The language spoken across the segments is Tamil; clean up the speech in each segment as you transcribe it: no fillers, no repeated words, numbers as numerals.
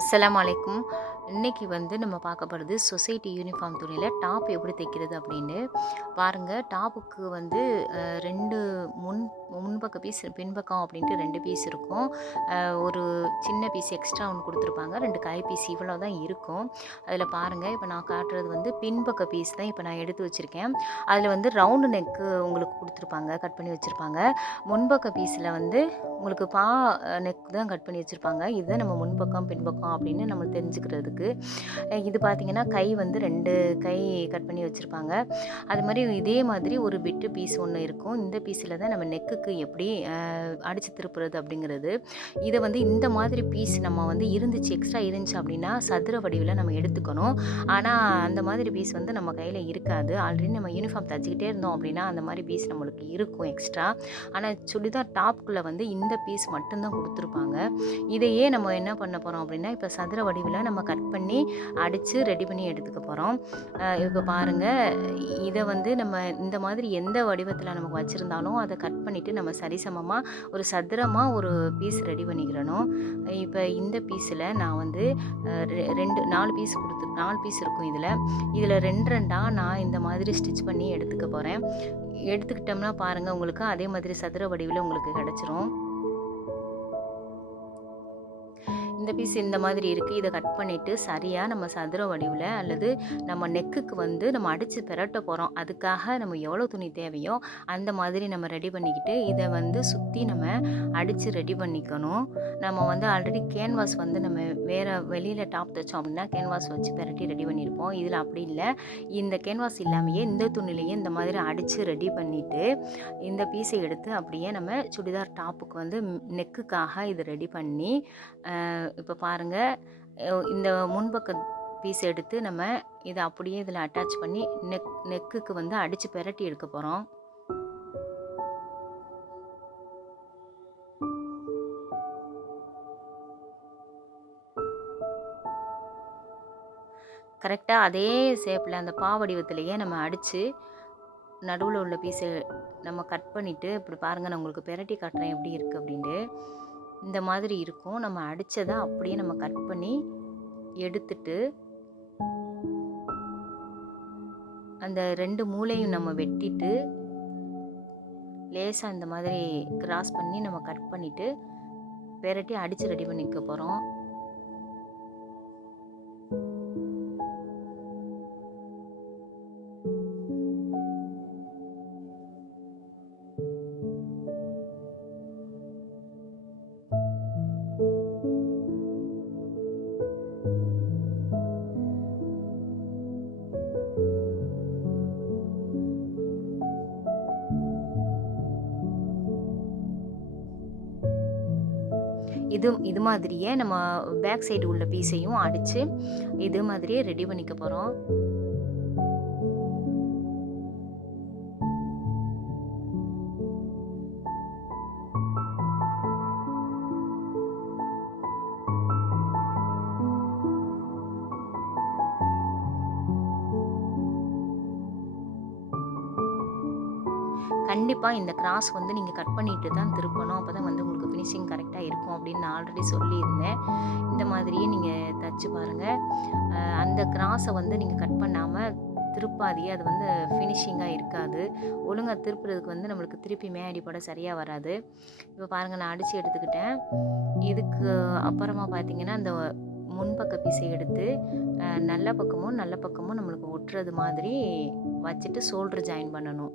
அஸ்ஸலாமு அலைக்கும். இன்னைக்கு வந்து நம்ம பார்க்க போறது சொசைட்டி யூனிஃபார்ம் துணியில டாப் எப்படி தைக்கிறது அப்படின்னு. பாருங்க டாப்புக்கு வந்து 2 முன் முன்பக்க பீஸ், பின்பக்கம் அப்படின்ட்டு 2 பீஸ் இருக்கும். ஒரு சின்ன பீஸ் எக்ஸ்ட்ரா ஒண்ணு குடுத்துருப்பாங்க. 2 கை பீஸ் இவ்வளோ தான் இருக்கும். அதில பாருங்க, இப்ப நான் காட்டுறது வந்து பின்பக்க பீஸ் தான் இப்ப நான் எடுத்து வச்சிருக்கேன். அதில வந்து ரவுண்டு நெக்கு உங்களுக்கு குடுத்துருப்பாங்க. கட் பண்ணி வச்சிருப்பாங்க. முன்பக்க பீஸ்ல வந்து உங்களுக்கு நெக் தான் கட் பண்ணி வச்சிருப்பாங்க. இதுதான் நம்ம முன்பக்கம், பின்பக்கம் அப்படின்னு நம்ம தெரிஞ்சுக்கிறதுக்கு. இது பார்த்தீங்கன்னா, கை வந்து 2 கை கட் பண்ணி வச்சிருப்பாங்க. அது மாரி இதே மாதிரி ஒரு பிட்டு பீஸ் ஒண்ணு இருக்கும். இந்த பீஸ்ல தான் நம்ம நெக்குக்கு எப்படி அடிச்சு திருப்புறது அப்படிங்கிறது. இத வந்து இந்த மாதிரி பீஸ் நம்ம வந்து இருந்துச்சு, எக்ஸ்ட்ரா இருந்துச்சு அப்படின்னா, சதுர வடிவில நம்ம எடுத்துக்கணும். ஆனா, அந்த மாதிரி பீஸ் வந்து நம்ம கையில இருக்காது. ஆல்ரெடி நம்ம யூனிஃபார்ம் தச்சுக்கிட்டே இருந்தோம் அப்படின்னா, அந்த மாரி பீஸ் நம்மளுக்கு இருக்கும் எக்ஸ்ட்ரா. ஆனா, சுடிதார் டாப்க்குள்ள வந்து இந்த பீஸ் மட்டும் தான் குடுத்துருப்பாங்க. இதையே நம்ம என்ன பண்ண போறோம் அப்படின்னா, இப்ப சதுர வடிவில நம்ம கட் பண்ணி, அடிச்சு ரெடி பண்ணி எடுத்துக்க போறோம். இப்ப பாருங்க, இத வந்து நம்ம இந்த மாதிரி எந்த வடிவத்தில நமக்கு வச்சிருந்தாலும், அத கட் பண்ணிட்டு நம்ம சரிசமமா ஒரு சதுரமா ஒரு பீஸ் ரெடி பண்ணிக்கிறணும். இப்ப இந்த பீஸ்ல நான் வந்து அ ரெ 4 பீஸ் 4 பீஸ் இருக்கும் இதுல. இதுல 2 2ஆ நான் இந்த மாதிரி ஸ்டிச் பண்ணி எடுத்துக்க போறேன். எடுத்துக்கிட்டோம்னா பாருங்க, உங்களுக்கு அதே மாதிரி சதுர வடிவில உங்களுக்கு கிடைச்சிரும். இந்த பீஸ் இந்த மாதிரி இருக்கு. இத கட் பண்ணிட்டு சரியா நம்ம சதுர வடிவுல அல்லது நம்ம நெக்குக்கு வந்து நம்ம அடிச்சு பெரட்ட போறோம். அதுக்காக நம்ம எவ்வளோ துணி தேவையோ அந்த மாதிரி நம்ம ரெடி பண்ணிக்கிட்டு, இத வந்து சுத்தி நம்ம அடிச்சு ரெடி பண்ணிக்கணும். நம்ம வந்து ஆல்ரெடி கேன்வாஸ் வந்து நம்ம வேற வெளியில டாப் தைச்சோம் அப்படின்னா, கேன்வாஸ் வச்சு பெரட்டி ரெடி பண்ணியிருப்போம். இதுல அப்படி இல்ல. இந்த கேன்வாஸ் இல்லாமயே இந்த துணியிலேயே இந்த மாதிரி அடிச்சு ரெடி பண்ணிட்டு, இந்த பீஸை எடுத்து அப்படியே நம்ம சுடிதார் டாப்புக்கு வந்து நெக்குக்காக இது ரெடி பண்ணி, இப்போ பாருங்க, இந்த முன்பக்க பீஸ் எடுத்து நம்ம இத அப்படியே இதில அட்டாச் பண்ணி நெக்குக்கு வந்து அடிச்சு பெரட்டி எடுக்க போறோம். கரெக்ட்டா அதே ஷேப்ல அந்த வடிவத்திலேயே நம்ம அடிச்சு நடுவுல உள்ள பீஸ நம்ம கட் பண்ணிட்டு, இப்படி பாருங்க, நான் உங்களுக்கு பெரட்டி காட்டுறேன் எப்படி இருக்கு அப்படின்ட்டு. இந்த மாதிரி இருக்கும். நம்ம அடிச்சத அப்படியே நம்ம கட் பண்ணி எடுத்துட்டு, அந்த 2 மூலையும் நம்ம வெட்டிட்டு, லேசா இந்த மாதிரி கிராஸ் பண்ணி நம்ம கட் பண்ணிட்டு, பெரட்டி அடிச்சு ரெடி பண்ணிக்க போறோம். இது மாதிரியே நம்ம பேக் சைடு உள்ள பீஸையும் அடிச்சு, இது மாதிரியே ரெடி பண்ணிக்க போறோம். கண்டிப்பா இந்த கிராஸ் வந்து நீங்க கட் பண்ணிட்டு தான் திருப்பணும். அப்பதான் வந்து உங்களுக்கு ஃபினிஷிங் கரெக்ட்டா இருக்கும் அப்படின்னு நான் ஆல்ரெடி சொல்லியிருந்தேன். இந்த மாதிரியே நீங்க தச்சு பாருங்க. அந்த கிராஸ வந்து நீங்க கட் பண்ணாம திருப்பாதீங்க. அது வந்து ஃபினிஷிங்கா இருக்காது. ஒழுங்கா திருப்புறதுக்கு வந்து நம்மளுக்கு திருப்பி மேடிப்பட சரியா வராது. இப்ப பாருங்க, நான் அடிச்சு எடுத்துக்கிட்டேன். இதுக்கு அப்புறமா பார்த்தீங்கன்னா, அந்த முன்பக்க பீஸை எடுத்து நல்ல பக்கமும், நல்ல பக்கமும் நம்மளுக்கு ஒட்டுறது மாதிரி வச்சுட்டு ஷோல்டர் ஜாயின் பண்ணணும்.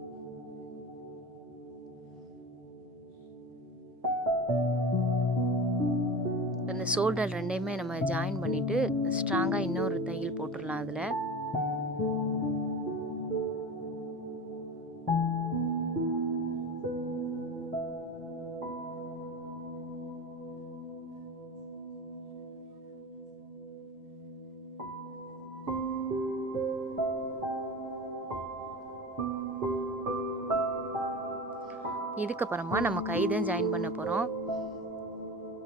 அந்த ஷோல்டர் 2யுமே நம்ம ஜாயின் பண்ணிட்டு, ஸ்ட்ராங்கா இன்னொரு தையல் போட்டுறலாம் அதுல. இதுக்கப்புறமா நம்ம கை தான் ஜாயின் பண்ண போறோம்.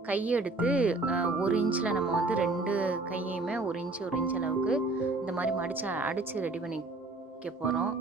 கைய எடுத்து 1 இன்ச்ல நம்ம வந்து 2 கையையுமே 1 இன்ச், 1 இன்ச் அளவுக்கு இந்த மாரி அடிச்சு ரெடி பண்ணிக்க போறோம்.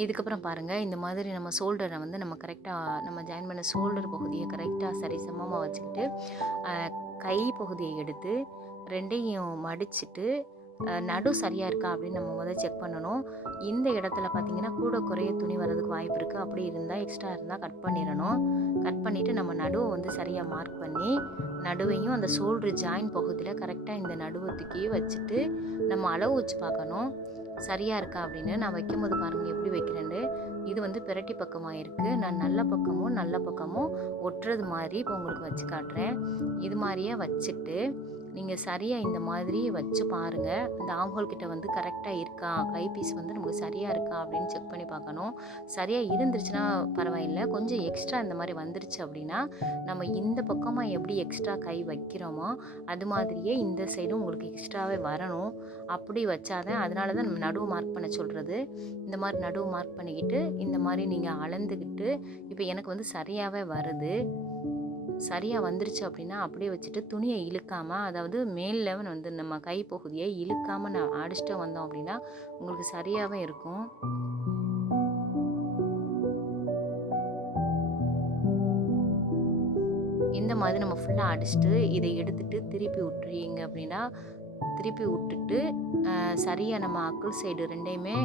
இதுக்கப்புறம் பாருங்கள், இந்த மாதிரி நம்ம ஷோல்டரை வந்து நம்ம கரெக்டாக நம்ம ஜாயின் பண்ண ஷோல்டர் பகுதியை கரெக்டாக சரிசமமாக வச்சுக்கிட்டு கை பகுதியை எடுத்து 2யும் மடிச்சுட்டு நடு சரியாக இருக்கா அப்படின்னு நம்ம முதல் செக் பண்ணணும். இந்த இடத்துல பார்த்தீங்கன்னா கூட குறைய துணி வர்றதுக்கு வாய்ப்பு இருக்குது. அப்படி இருந்தால் எக்ஸ்ட்ரா இருந்தால் கட் பண்ணிடணும். கட் பண்ணிவிட்டு நம்ம நடுவை வந்து சரியாக மார்க் பண்ணி நடுவையும் அந்த ஷோல்டர் ஜாயின் பகுதியில் கரெக்டாக இந்த நடுவை தூக்கி வச்சுட்டு நம்ம அளவு வச்சு பார்க்கணும் சரியாக இருக்கா அப்படின்னு. நான் வைக்கும்போது பாருங்கள் எப்படி வைக்கிறேன்னு. இது வந்து பிரட்டி பக்கமாக இருக்குது. நான் நல்ல பக்கமும் ஒட்டுறது மாதிரி இப்போ உங்களுக்கு வச்சு காட்டுறேன். இது மாதிரியே வச்சுட்டு நீங்கள் சரியாக இந்த மாதிரி வச்சு பாருங்கள். அந்த ஆம்ஹோல் கிட்ட வந்து கரெக்டாக இருக்கா, கை பீஸ் வந்து நமக்கு சரியாக இருக்கா அப்படின்னு செக் பண்ணி பார்க்கணும். சரியாக இருந்துருச்சுன்னா பரவாயில்லை. கொஞ்சம் எக்ஸ்ட்ரா இந்த மாதிரி வந்துருச்சு அப்படின்னா நம்ம இந்த பக்கமாக எப்படி எக்ஸ்ட்ரா கை வைக்கிறோமோ அது மாதிரியே இந்த சைடும் உங்களுக்கு எக்ஸ்ட்ராவே வரணும். அப்படி வச்சாதான், அதனால தான் நம்ம நடுவு மார்க் பண்ண சொல்கிறது. இந்த மாதிரி நடுவு மார்க் பண்ணிக்கிட்டு இந்த மாதிரி நீங்கள் அளந்துக்கிட்டு இப்போ எனக்கு வந்து சரியாகவே வருது. சரியாக வந்துருச்சு அப்படின்னா அப்படியே வச்சுட்டு துணியை இழுக்காமல், அதாவது மேல் லெவல் வந்து நம்ம கை பகுதியை இழுக்காமல் நான் அடிச்சுட்டு வந்தோம் அப்படின்னா உங்களுக்கு சரியாகவே இருக்கும். இந்த மாதிரி நம்ம ஃபுல்லாக அடிச்சுட்டு இதை எடுத்துகிட்டு திருப்பி விட்டுறீங்க அப்படின்னா திருப்பி விட்டுட்டு சரியாக நம்ம அக்குள் சைடு 2யுமே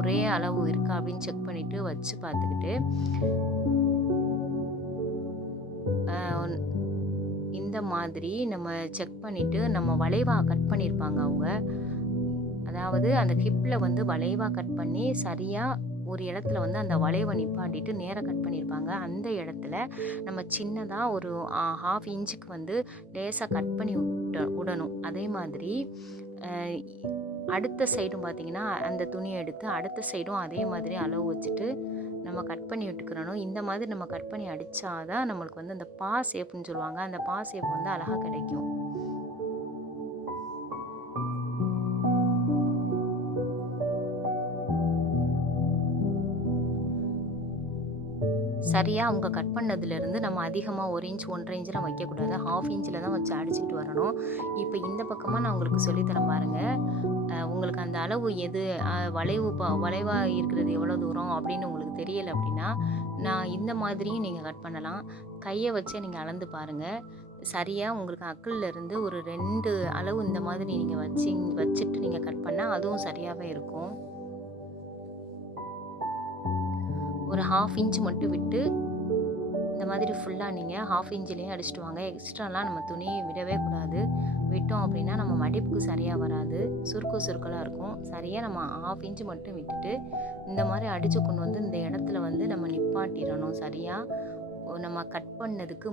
ஒரே அளவு இருக்கா அப்படின்னு செக் பண்ணிவிட்டு வச்சு பார்த்துக்கிட்டு இந்த மாதிரி நம்ம செக் பண்ணிவிட்டு நம்ம வளைவாக கட் பண்ணியிருப்பாங்க அவங்க. அதாவது அந்த ஹிப்பில் வந்து வளைவாக கட் பண்ணி சரியாக ஒரு இடத்துல வந்து அந்த வளைவை நிப்பாட்டிட்டு நேராக கட் பண்ணியிருப்பாங்க. அந்த இடத்துல நம்ம சின்னதாக ஒரு 1/2 இன்ச்சுக்கு வந்து லேசாக கட் பண்ணி விடணும். அதே மாதிரி அடுத்த சைடும் பார்த்திங்கன்னா அந்த துணியை எடுத்து அடுத்த சைடும் அதே மாதிரி அளவு வச்சுட்டு நம்ம கட் பண்ணி விட்டுக்கிறணும். இந்த மாதிரி நம்ம கட் பண்ணி அடித்தாதான் நம்மளுக்கு வந்து அந்த பா ஷேப்புன்னு சொல்லுவாங்க. அந்த பா ஷேப் வந்து அழகாக கிடைக்கும். சரியாக அவங்க கட் பண்ணதுலேருந்து நம்ம அதிகமாக 1 இன்ச் 1.5 இன்ச்லாம் வைக்கக்கூடாது. 1/2 இன்ச்சில் தான் வச்சு அடிச்சுக்கிட்டு வரணும். இப்போ இந்த பக்கமாக நான் உங்களுக்கு சொல்லித்தரேன் பாருங்கள். உங்களுக்கு அந்த அளவு எது வளைவாக இருக்கிறது எவ்வளோ தூரம் அப்படின்னு உங்களுக்கு தெரியலை அப்படின்னா நான் இந்த மாதிரியும் நீங்கள் கட் பண்ணலாம். கையை வச்சே நீங்கள் அளந்து பாருங்கள். சரியாக உங்களுக்கு அக்கிள்லேருந்து ஒரு 2 அளவு இந்த மாதிரி நீங்கள் வச்சுட்டு நீங்கள் கட் பண்ணால் அதுவும் சரியாகவே இருக்கும். ஒரு 1/2 இன்ச் மட்டும் விட்டு இந்த மாதிரி ஃபுல்லாக நீங்கள் 1/2 இன்ச்லேயே அடிச்சுட்டு வாங்க. எக்ஸ்ட்ராலாம் நம்ம துணியை விடவே கூடாது. விட்டோம் அப்படின்னா நம்ம மடிப்புக்கு சரியாக வராது, சுருக்கலாக இருக்கும். சரியாக நம்ம 1/2 இன்ச் மட்டும் விட்டுட்டு இந்த மாதிரி அடித்து கொண்டு வந்து இந்த இடத்துல வந்து நம்ம நிப்பாட்டிடணும். சரியாக நம்ம கட் பண்ணதுக்கு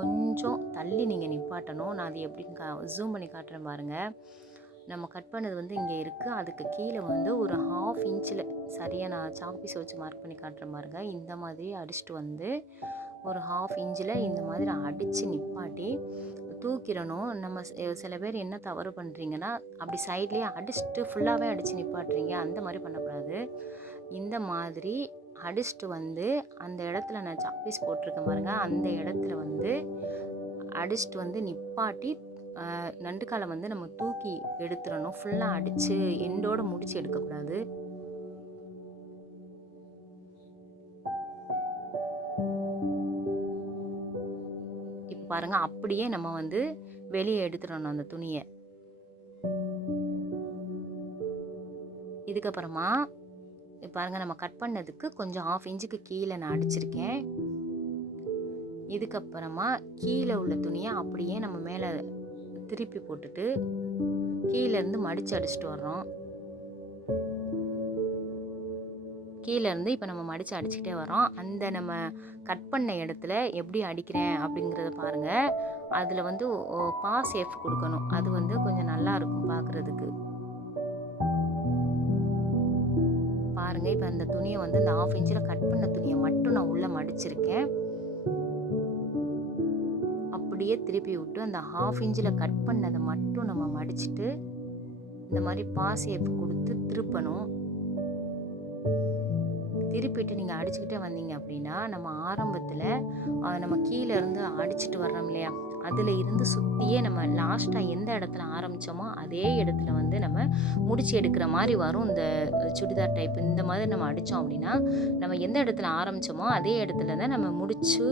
கொஞ்சம் தள்ளி நீங்கள் நிப்பாட்டணும். நான் அது எப்படின்னு ஜூம் பண்ணி காட்டுறேன் பாருங்கள். நம்ம கட் பண்ணது வந்து இங்கே இருக்குது. அதுக்கு கீழே வந்து ஒரு 1/2 இன்ச்சில் சரியாக நான் சாக் பீஸ் வச்சு மார்க் பண்ணி காட்டுறேன் பாருங்கள். இந்த மாதிரி அடிச்சுட்டு வந்து ஒரு 1/2 இன்ச்சில் இந்த மாதிரி அடித்து நிப்பாட்டி தூக்கிடணும். நம்ம சில பேர் என்ன தவறு பண்ணுறீங்கன்னா அப்படி சைட்லேயே அடிச்சுட்டு ஃபுல்லாகவே அடித்து நிப்பாட்டுறீங்க. அந்த மாதிரி பண்ணக்கூடாது. இந்த மாதிரி அடிச்சுட்டு வந்து அந்த இடத்துல நான் சாக் பீஸ் போட்டிருக்கேன் பாருங்கள். அந்த இடத்துல வந்து அடிச்சுட்டு வந்து நிப்பாட்டி நண்டுக்காலை வந்து நம்ம தூக்கி எடுத்துடணும். ஃபுல்லாக அடித்து எண்டோடு முடிச்சு எடுக்கக்கூடாது. இப்போ பாருங்கள், அப்படியே நம்ம வந்து வெளியே எடுத்துடணும் அந்த துணியை. இதுக்கப்புறமா பாருங்கள், நம்ம கட் பண்ணதுக்கு கொஞ்சம் 1/2 இன்ச்சுக்கு கீழே நான் அடிச்சிருக்கேன். இதுக்கப்புறமா கீழே உள்ள துணியை அப்படியே நம்ம மேலே திருப்பி போட்டுட்டு கீழேருந்து மடித்து அடிச்சுட்டு வர்றோம். கீழேருந்து இப்போ நம்ம மடித்து அடிச்சுக்கிட்டே வரோம். அந்த நம்ம கட் பண்ண இடத்துல எப்படி அடிக்கிறேன் அப்படிங்கிறத பாருங்கள். அதில் வந்து பா ஷேப் கொடுக்கணும். அது வந்து கொஞ்சம் நல்லாயிருக்கும் பார்க்குறதுக்கு. பாருங்கள், இப்போ அந்த துணியை வந்து இந்த 1/2 இன்ச்சில் கட் பண்ண துணியை மட்டும் நான் உள்ளே மடிச்சிருக்கேன். அப்படியே திருப்பி விட்டு அந்த 1/2 இன்ச்சில் கட் பண்ணதை மட்டும் நம்ம மடிச்சுட்டு இந்த மாதிரி பா ஷேப் கொடுத்து திருப்பணும். திருப்பிட்டு நீங்கள் அடிச்சுக்கிட்டே வந்தீங்க அப்படின்னா நம்ம ஆரம்பத்தில் நம்ம கீழே இருந்து அடிச்சுட்டு வர்றோம் இல்லையா, அதில் இருந்து சுற்றியே நம்ம லாஸ்ட்டாக எந்த இடத்துல ஆரம்பித்தோமோ அதே இடத்துல வந்து நம்ம முடிச்சு எடுக்கிற மாதிரி வரும் இந்த சுடிதார் டைப். இந்த மாதிரி நம்ம அடித்தோம் அப்படின்னா நம்ம எந்த இடத்துல ஆரம்பித்தோமோ அதே இடத்துல தான் நம்ம முடிச்சு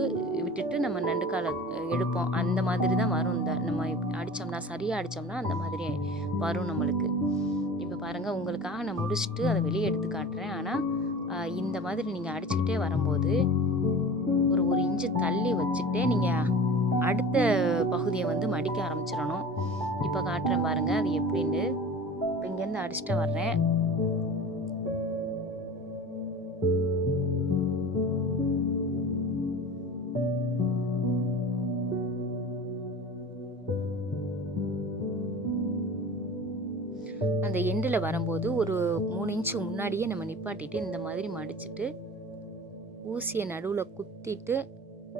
விட்டுட்டு நம்ம நண்டுக்காலை எடுப்போம். அந்த மாதிரி தான் வரும். இந்த நம்ம அடித்தோம்னா சரியாக அடித்தோம்னா அந்த மாதிரி வரும் நம்மளுக்கு. இப்போ பாருங்கள், உங்களுக்காக நான் முடிச்சுட்டு அதை வெளியே எடுத்து காட்டுறேன். ஆனால் இந்த மாதிரி நீங்கள் அடிச்சுக்கிட்டே வரும்போது ஒரு இன்ச்சு தள்ளி வச்சுக்கிட்டே நீங்கள் அடுத்த பகுதியை வந்து மடிக்க ஆரம்பிச்சிடணும். இப்போ காட்டுறேன் பாருங்கள் அது எப்படின்னு. இப்போ இங்கேருந்து அடிச்சுட்டு வர்றேன். அந்த எண்டில் வரும்போது ஒரு 3 இன்ச்சு முன்னாடியே நம்ம நிப்பாட்டிட்டு இந்த மாதிரி மடிச்சுட்டு ஊசியை நடுவில்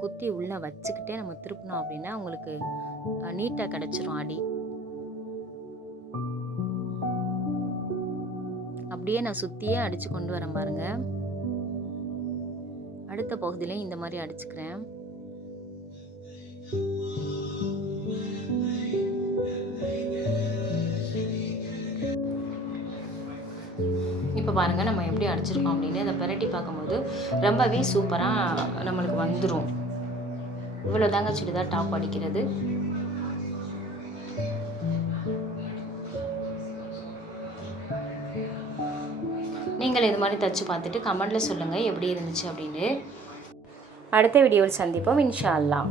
குத்தி உள்ளே வச்சுக்கிட்டே நம்ம திருப்பினோம் அப்படின்னா உங்களுக்கு நீட்டாக கிடச்சிரும் அடி. அப்படியே நான் சுற்றியே அடித்து கொண்டு வரேன் பாருங்கள். அடுத்த பகுதியிலையும் இந்த மாதிரி அடிச்சுக்கிறேன். இப்போ பாருங்கள் நம்ம எப்படி அடிச்சிருக்கோம் அப்படின்னு அதை பிரட்டி பார்க்கும்போது ரொம்பவே சூப்பராக நம்மளுக்கு வந்துடும். இவ்வளோ தாங்க சுடிதார் டாப் அடிக்கிறது. நீங்கள் இது மாதிரி தைச்சு பார்த்துட்டு கமெண்டில் சொல்லுங்கள் எப்படி இருந்துச்சு அப்படின்னு. அடுத்த வீடியோவில் சந்திப்போம் இன்ஷா அல்லாஹ்.